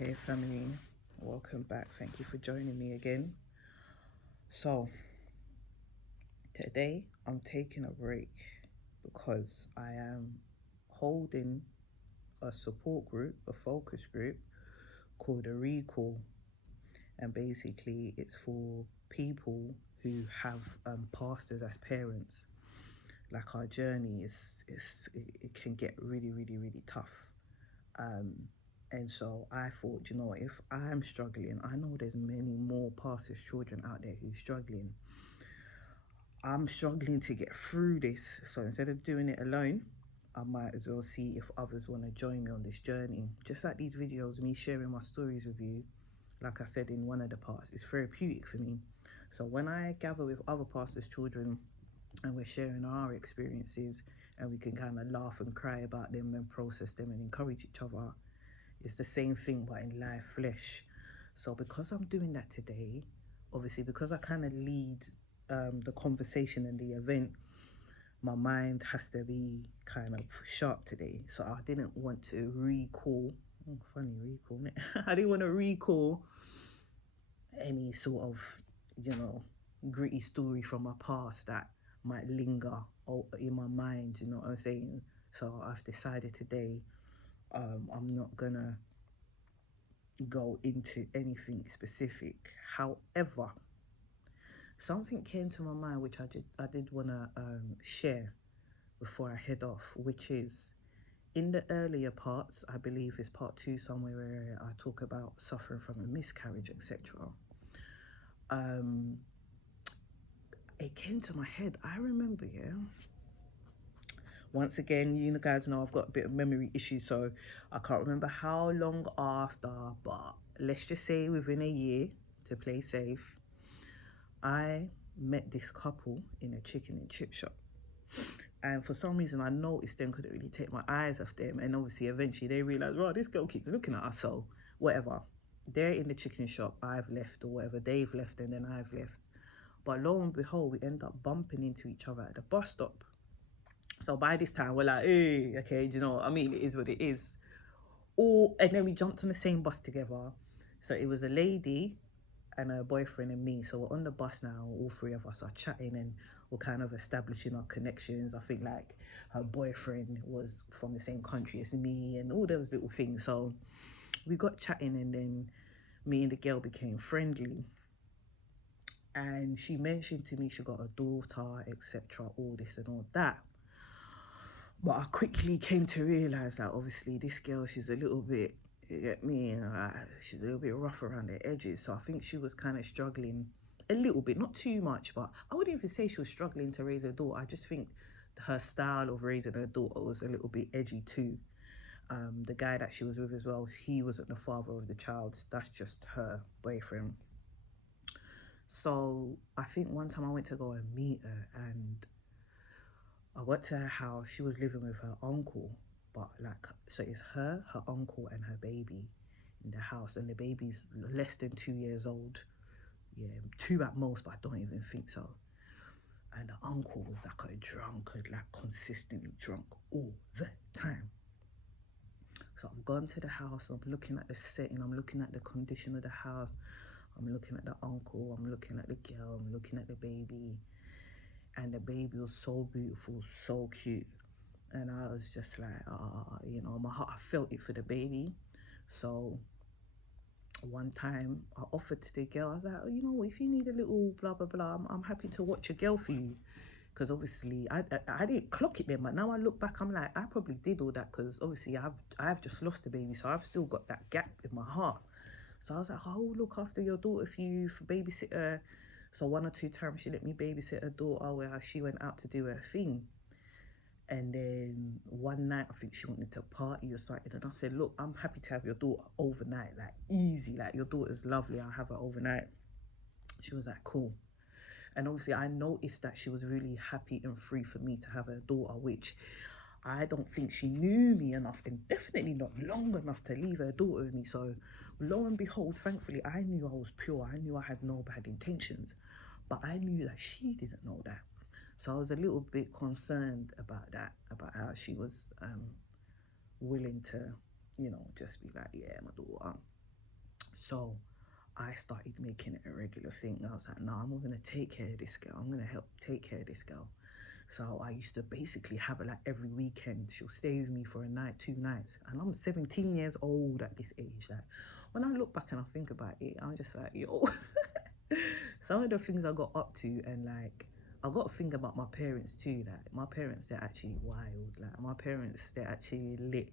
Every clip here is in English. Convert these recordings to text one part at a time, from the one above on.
Okay, family, welcome back. Thank you for joining me again. So, today I'm taking a break because I am holding a support group, a focus group called a recall, and basically it's for people who have pastors as parents. Like our journey it can get really tough. Um, and so I thought, if I'm struggling, I know there's many more pastors' children out there who's struggling. I'm struggling to get through this. So instead of doing it alone, I might as well see if others want to join me on this journey. Just like these videos, me sharing my stories with you, like I said in one of the parts, it's therapeutic for me. So when I gather with other pastors' children and we're sharing our experiences and we can kind of laugh and cry about them and process them and encourage each other, it's the same thing but in live flesh. So because I'm doing that today, obviously because I kind of lead the conversation and the event, my mind has to be kind of sharp today. So I didn't want to recall, funny recall, I didn't want to recall any sort of, you know, gritty story from my past that might linger in my mind, you know what I'm saying? So I've decided today I'm not gonna go into anything specific. However, something came to my mind which I did want to share before I head off, which is in the earlier parts, I believe is part 2 somewhere, where I talk about suffering from a miscarriage, etc. Um, it came to my head. I remember, once again, you guys know I've got a bit of memory issues, so I can't remember how long after, but let's just say within a year to play safe, I met this couple in a chicken and chip shop. And for some reason, I noticed them, couldn't really take my eyes off them. And obviously, eventually, they realized, well, this girl keeps looking at us, so whatever. They're in the chicken shop, I've left, or whatever. They've left, and then I've left. But lo and behold, we end up bumping into each other at the bus stop. So by this time, we're like, hey, okay, do you know what I mean? It is what it is. And then we jumped on the same bus together. So it was a lady and her boyfriend and me. So we're on the bus now, all three of us are chatting and we're kind of establishing our connections. I think like her boyfriend was from the same country as me and all those little things. So we got chatting and then me and the girl became friendly. And she mentioned to me she got a daughter, etc., all this and all that. But I quickly came to realise that obviously this girl, she's a little bit, you get me, she's a little bit rough around the edges. So I think she was kind of struggling a little bit, not too much, but I wouldn't even say she was struggling to raise a daughter. I just think her style of raising her daughter was a little bit edgy too. The guy that she was with as well, he wasn't the father of the child. That's just her boyfriend. So I think one time I went to go and meet her and I went to her house. She was living with her uncle, but like, so it's her uncle, and her baby in the house, and the baby's less than 2 years old. Yeah, 2 at most, but I don't even think so. And the uncle was like a drunkard, like consistently drunk all the time. So I'm gone to the house. I'm looking at the setting. I'm looking at the condition of the house. I'm looking at the uncle. I'm looking at the girl. I'm looking at the baby. And the baby was so beautiful, so cute. And I was just like, my heart, I felt it for the baby. So one time I offered to the girl, I was like, oh, if you need a little blah, blah, blah, I'm happy to watch a girl for you. Because obviously I didn't clock it then, but now I look back, I'm like, I probably did all that because obviously I've just lost the baby. So I've still got that gap in my heart. So I was like, oh, look after your daughter for you, for babysitter. So 1 or 2 times she let me babysit her daughter where she went out to do her thing. And then one night, I think she wanted to party or something. And I said, look, I'm happy to have your daughter overnight, like easy. Like, your daughter's lovely. I'll have her overnight. She was like, cool. And obviously I noticed that she was really happy and free for me to have her daughter, which I don't think she knew me enough, and definitely not long enough to leave her daughter with me. So lo and behold, thankfully, I knew I was pure. I knew I had no bad intentions, but I knew that she didn't know that. So I was a little bit concerned about that, about how she was willing to, just be like, yeah, my daughter. So I started making it a regular thing. I was like, no, I'm gonna take care of this girl. I'm gonna help take care of this girl. So I used to basically have her like every weekend. She'll stay with me for a night, 2 nights. And I'm 17 years old at this age. Like when I look back and I think about it, I'm just like, yo, some of the things I got up to, and like I got to think about my parents too. Like my parents, they're actually wild. Like my parents, they're actually lit.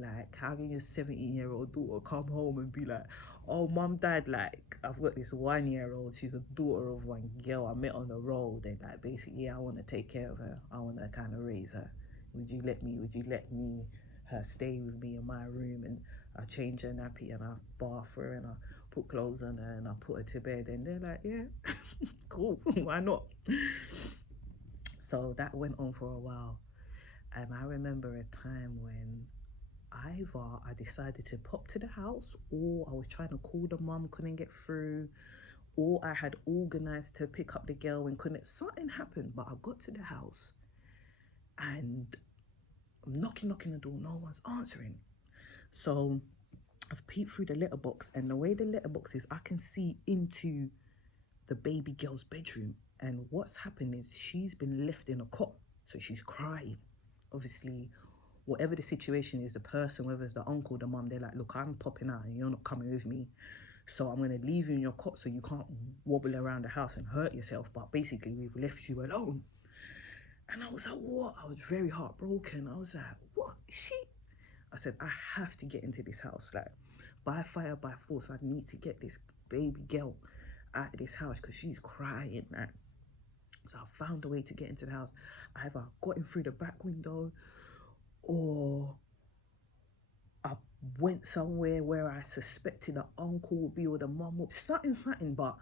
Like, how can your 17-year-old daughter come home and be like, oh, mum, dad, like, I've got this 1-year-old. She's a daughter of one girl I met on the road. And, like, basically, yeah, I want to take care of her. I want to kind of raise her. Would you let me her stay with me in my room? And I change her nappy and I bath her and I put clothes on her and I put her to bed. And they're like, yeah, cool. Why not? So that went on for a while. And I remember a time when either I decided to pop to the house, or I was trying to call the mum, couldn't get through, or I had organized to pick up the girl and couldn't. Something happened, but I got to the house and I'm knocking the door, no one's answering. So I've peeped through the letterbox, and the way the letterbox is, I can see into the baby girl's bedroom. And what's happened is she's been left in a cot, so she's crying. Obviously, whatever the situation is, the person, whether it's the uncle, the mum, they're like, look, I'm popping out and you're not coming with me. So I'm going to leave you in your cot so you can't wobble around the house and hurt yourself. But basically, we've left you alone. And I was like, what? I was very heartbroken. I was like, what? She? I said, I have to get into this house. Like, by fire, by force, I need to get this baby girl out of this house because she's crying. Like. So I found a way to get into the house. I either got in through the back window, or I went somewhere where I suspected the uncle would be or the mum would be, something, but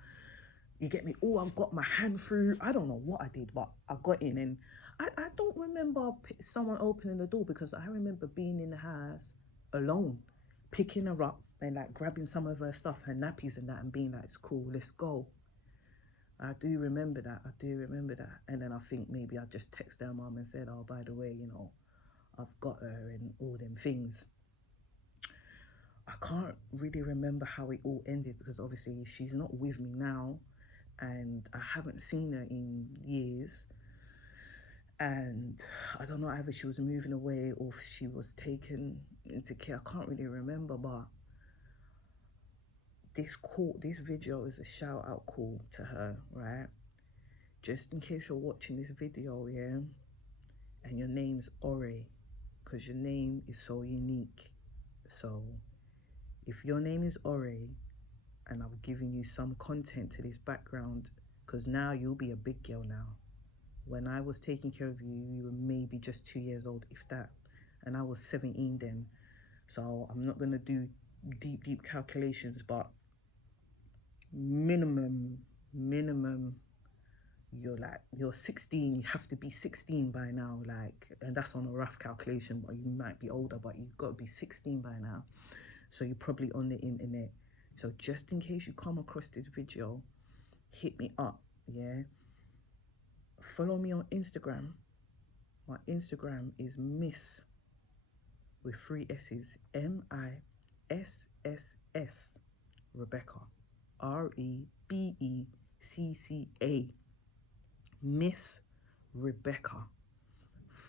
you get me? Oh, I've got my hand through. I don't know what I did, but I got in, and I don't remember someone opening the door because I remember being in the house alone, picking her up and like grabbing some of her stuff, her nappies and that, and being like, it's cool, let's go. I do remember that. And then I think maybe I just texted her mum and said, oh, by the way, I've got her and all them things. I can't really remember how it all ended because obviously she's not with me now and I haven't seen her in years. And I don't know either she was moving away or if she was taken into care. I can't really remember, but this video is a shout out call to her, right? Just in case you're watching this video, yeah, and your name's Ore, because your name is so unique. So if your name is Ore and I've given you some content to this background, because now you'll be a big girl now. When I was taking care of you, you were maybe just 2 years old, if that, and I was 17 then. So I'm not gonna do deep calculations, but minimum, you're 16. You have to be 16 by now, like, and that's on a rough calculation, but you might be older, but you've got to be 16 by now. So you're probably on the internet. So just in case you come across this video, hit me up, yeah? Follow me on Instagram. My Instagram is Miss with 3 S's, MISSS Rebecca, REBECCA, Miss Rebecca.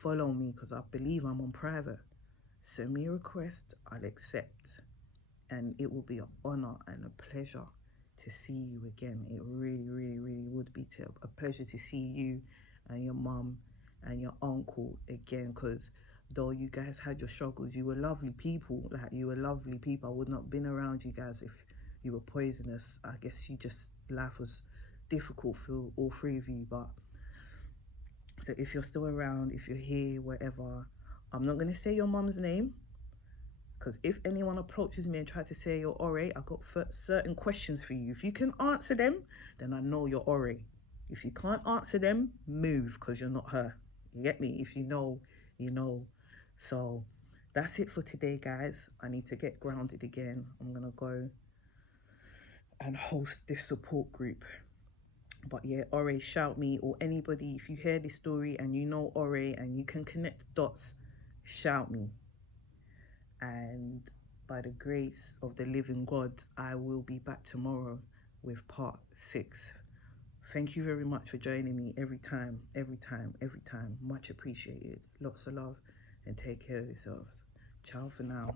Follow me because I believe I'm on private. Send me a request, I'll accept. And it will be an honor and a pleasure to see you again. It really would be a pleasure to see you and your mum and your uncle again, because though you guys had your struggles, you were lovely people. Like, you were lovely people. I would not have been around you guys if you were poisonous. I guess life was difficult for all three of you. But so if you're still around, if you're here, wherever, I'm not going to say your mum's name, because if anyone approaches me and tries to say you're Ore, I've got certain questions for you. If you can answer them, then I know you're Ore. If you can't answer them, move, because you're not her. You get me? If you know, you know. So that's it for today, guys. I need to get grounded again. I'm going to go and host this support group. But yeah, Ore, shout me, or anybody, if you hear this story and you know Ore and you can connect the dots, shout me. And by the grace of the living God, I will be back tomorrow with part 6. Thank you very much for joining me every time. Much appreciated. Lots of love and take care of yourselves. Ciao for now.